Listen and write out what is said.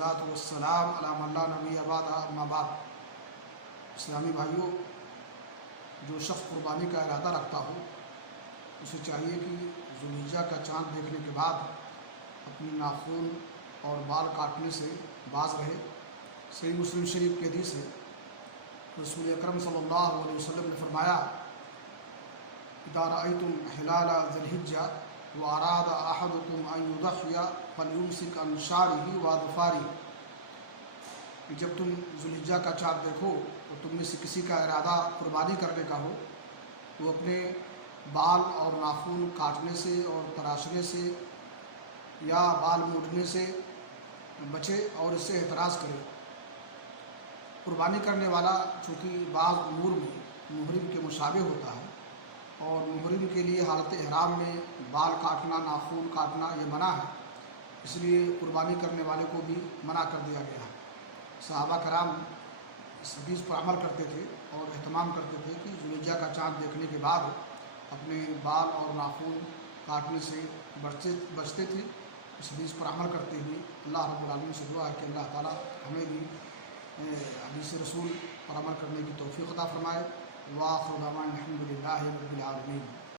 والصلاة والسلام علی من لا نبی بعد اما بعد۔ اسلامی بھائیوں، جو شخص قربانی کا ارادہ رکھتا ہو اسے چاہیے کہ ذوالحجہ کا چاند دیکھنے کے بعد اپنی ناخن اور بال کاٹنے سے باز رہے۔ صحیح مسلم شریف کی حدیث ہے، رسول اکرم صلی اللہ علیہ وسلم نے فرمایا، اذا رأیتم ہلال ذی الحجہ واراد احدکم ان یضحی فلیمسک عن شعرہ واظفارہ، کہ جب تم ذوالحجہ کا چاند دیکھو تو تم میں سے کسی کا ارادہ قربانی کرنے کا ہو، وہ اپنے بال اور ناخن کاٹنے سے اور تراشنے سے یا بال موڑنے سے بچے اور اس سے احتراز کرے۔ قربانی کرنے والا چونکہ بعض امور میں محرم کے مشابہ ہوتا ہے، اور محرم کے لیے حالت احرام میں بال کاٹنا، ناخن کاٹنا یہ منع ہے، اس لیے قربانی کرنے والے کو بھی منع کر دیا گیا ہے۔ صحابہ کرام اس حدیث پر عمل کرتے تھے اور اہتمام کرتے تھے کہ ذوالحجہ کا چاند دیکھنے کے بعد اپنے بال اور ناخن کاٹنے سے بچتے تھے۔ اس حدیث پر عمل کرتے ہوئے اللہ رب العالمین سے دعا ہے کہ اللہ تعالی ہمیں بھی حدیث رسول پر عمل کرنے کی توفیق عطا فرمائے۔ وآخر دعوانا الحمد للہ رب العالمین۔